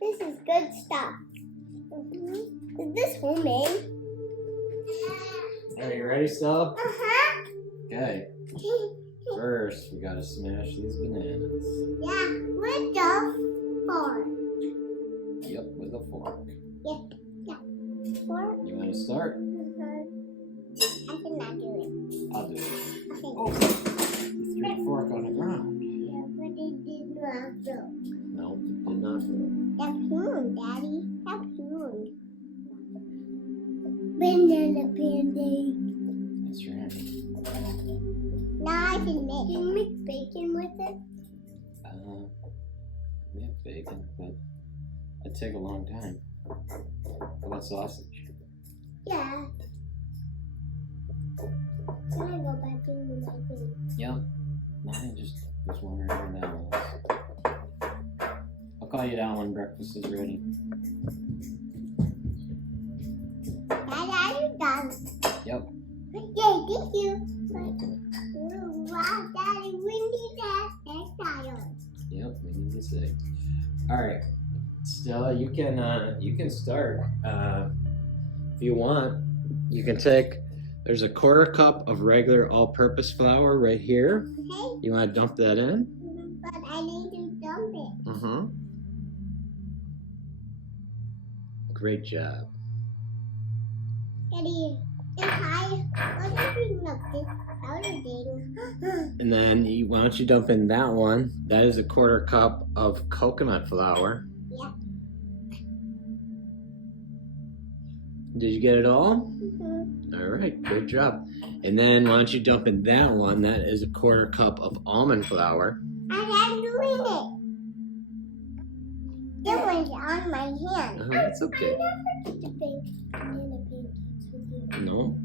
This is good stuff. Is this homemade? Are you ready, Stella? Uh-huh. Okay. First, we gotta smash these bananas. Yeah, with the fork. Yep, with a fork. Yeah. Fork? You wanna start? I cannot do it. I'll do it. Okay. Oh, you threw the fork on the ground. Yeah, but it did not go. No, it did not throw. That's cool, Daddy. That's cool. Banana pancake. That's right. Now I can make. Can you make bacon with it? We have bacon, but it'd take a long time. How about sausage? Yeah. Can I go back into my thing? Yep. Mine just was wondering where that was. I'll call you down when breakfast is ready. Dad, are you done? Yep. Yay, thank you. Wow, Daddy, we need that style. Yep, we need this egg. All right, Stella, you can start if you want. You can take. There's a 1/4 cup of regular all-purpose flour right here. Okay? You want to dump that in? But I need to dump it. Mm-hmm. Great job. Daddy, what are you doing up this powder thing? And then why don't you dump in that one? That is a 1/4 cup of coconut flour. Yep. Did you get it all? Mm-hmm. All right, good job. And then why don't you dump in that one? That is a 1/4 cup of almond flour. I'm doing it. That one's on my hand. Oh, that's okay. I never get to bake banana pancakes with you. No.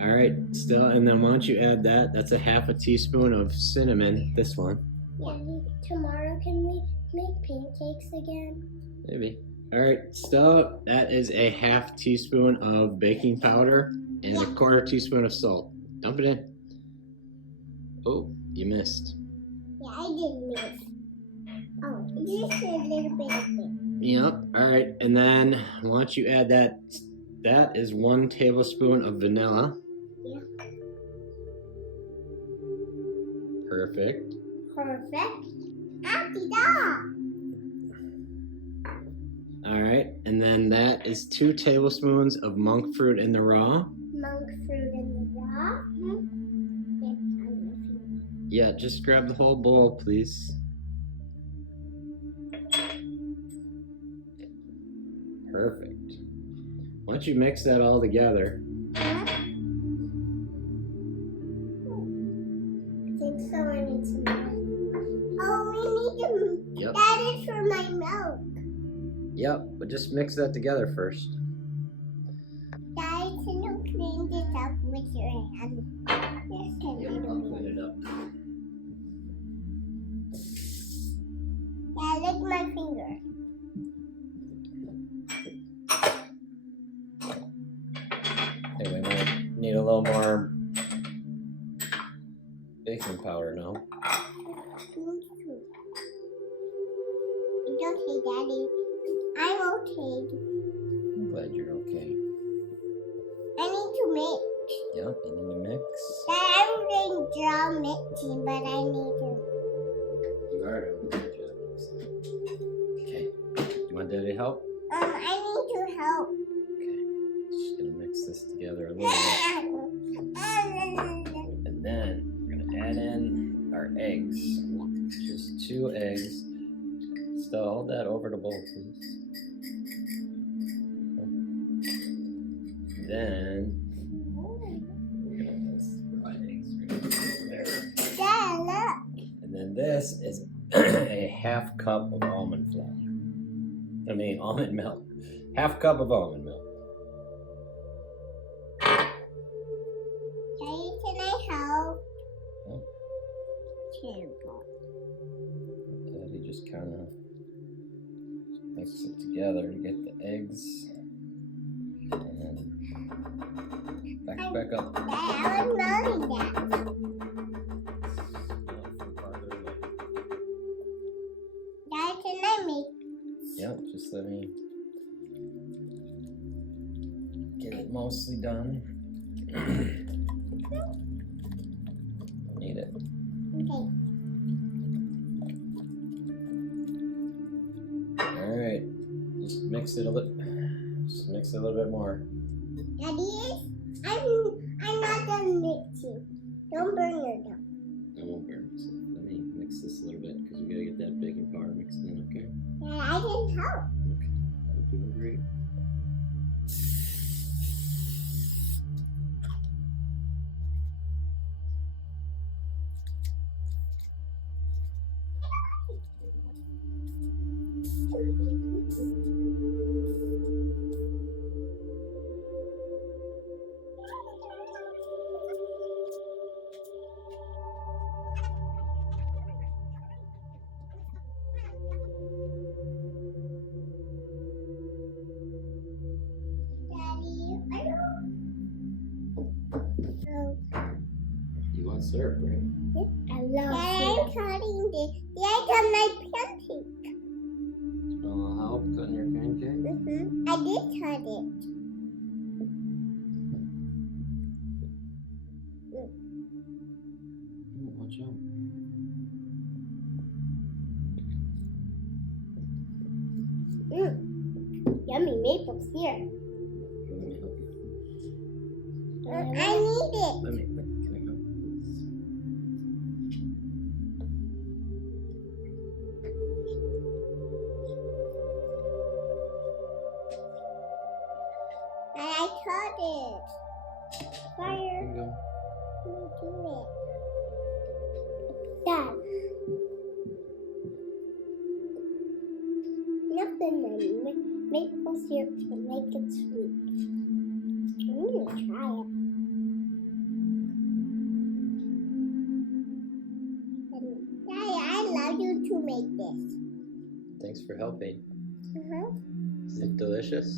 All right, still. And then why don't you add that? That's a 1/2 teaspoon of cinnamon. This one. Yeah. Tomorrow can we make pancakes again? Maybe. All right, still. That is a 1/2 teaspoon of baking powder and a 1/4 teaspoon of salt. Dump it in. Oh, you missed. Yeah, I did miss. Oh, just a little bit of it. Yep. All right, and then why don't you add that? That is 1 tablespoon of vanilla. Yeah. Perfect. Perfect. Auntie-da! All right, and then that is 2 tablespoons of monk fruit in the raw. Monk fruit in the raw. Yeah, just grab the whole bowl, please. Perfect. Why don't you mix that all together? I think someone needs some milk. Oh, we need to. Yep. That is for my milk. Yep, but just mix that together first. Guys, can you clean this up with your hand? Just a Yep, little I'll bit. clean it up. Yeah, lick my finger. Hey, we might need a little more baking powder now. It's okay, Daddy. I'm okay. I'm glad you're okay. I need to mix. Yep, you need to mix. I'm going to draw mixing, but I need to. You are doing a good job. Okay. You want Daddy to help? I need to help. Okay. Just gonna mix this together a little bit. And then we're gonna add in our eggs. Just 2 eggs. Still hold that over the bowl, please. Then we're gonna fry eggs. We're gonna put it there. Dad, look. And then this is a 1/2 cup of almond flour. Almond milk. 1/2 cup of almond milk. Daddy, can I help? Yep. Terrible. Daddy just kind of mix it together to get the eggs. And then back up. Dad, I was learning that. Dad, can I make? Yep. Yeah, just let me get it mostly done. Need it. Okay. Alright. Just mix it a little. Just mix it a little bit more. Daddy, I'm not done mixing. Don't burn your tongue. I won't burn this. Let me mix this a little bit because we gotta get that baking powder mixed in, okay? Yeah, I can help. Okay. You're doing great. Daddy, I don't. You want syrup, right? I love syrup. I'm cutting this. Yeah, I cut my pancake. I'll help cutting your pancake. I did cut it. Oh, watch out. Yummy maple syrup. Let me help you. I need it. Can I help? I cut it. Fire. There you go. Let me do it. Done. Nothing than maple syrup to make it sweet. I'm gonna try it. Daddy, I love you to make this. Thanks for helping. Uh-huh. Is it delicious?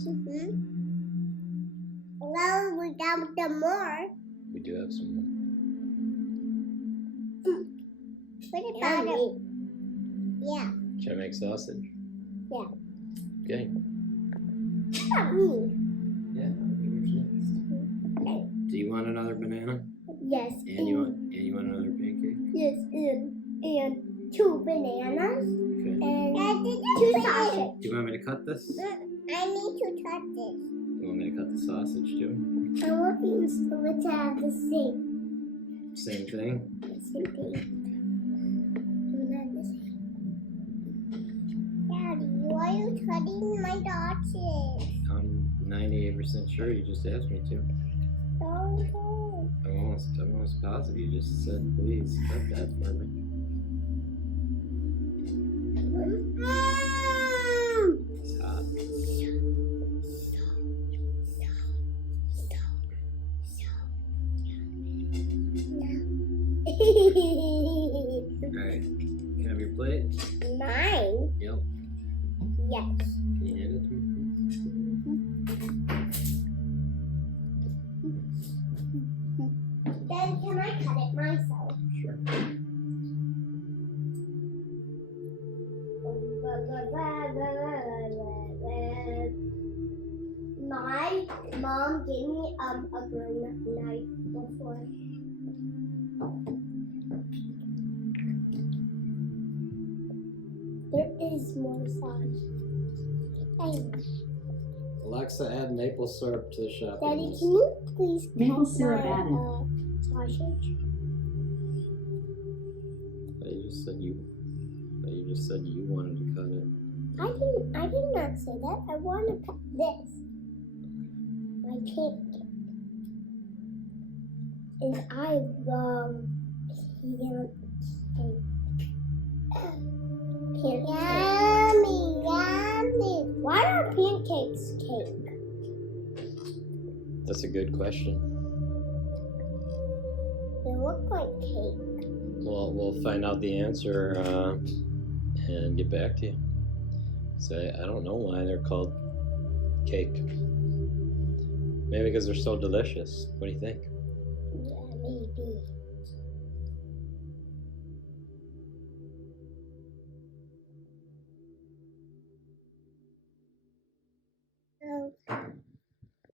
Well, we got some more. We do have some more. What about it? Yeah. Should I make sausage? Yeah. Okay. Not me. Yeah. Yours next. Okay. Do you want another banana? Yes. And you want another pancake? Yes, and 2 bananas Okay. and 2 sausages. Do you want me to cut this? I need to cut this. You want me to cut the sausage too? I want these to have the same Same thing? thing. Not the same. Daddy, why are you cutting my sausage? I'm 98% sure you just asked me to. Don't. I'm almost positive you just said please cut that for me. It's hot. Alright. Can I have your plate? Mine? Yep. Yes. Can you hand it to me? Then can I cut it myself? Sure. My mom gave me a grown-up knife before. There is more sauce. Alexa, add maple syrup to the shopping Daddy, list. can you please Maple cut syrup my added. sausage? But you just said you wanted to cut it. I did not say that. I want to cut this. My pancake. And I love pancake. Yummy, yummy. Why are pancakes cake? That's a good question. They look like cake. Well, we'll find out the answer and get back to you. So I don't know why they're called cake. Maybe because they're so delicious. What do you think? Yeah, maybe.